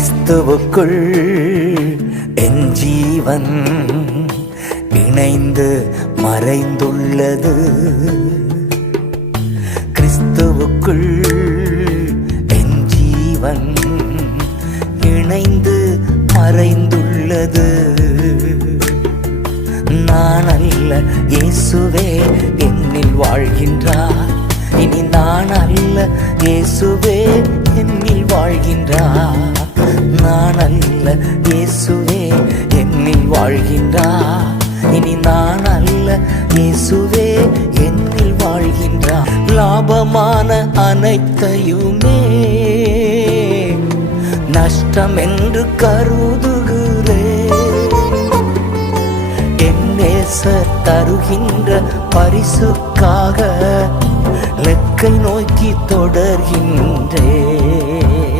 கிறிஸ்துவுக்குள் என் ஜீவன் இணைந்து மறைந்துள்ளது. கிறிஸ்துவுக்குள் என் ஜீவன் இணைந்து மறைந்துள்ளது. நான் அல்ல, இயேசுவே என்னில் வாழ்கின்றார். இனி நான் அல்ல, இயேசுவே என்னில் வாழ்கின்றார். நான் அல்ல, இயேசுவே என்னில் வாழ்கின்றார். இனி நான் அல்ல, இயேசுவே என்னில் வாழ்கின்றார். லாபமான அனைத்தையுமே நஷ்டம் என்று கருதுகிறேன். என் நேசர் தருகின்ற பரிசுக்காக லெக்கை நோக்கி தொடர்கின்றேன்.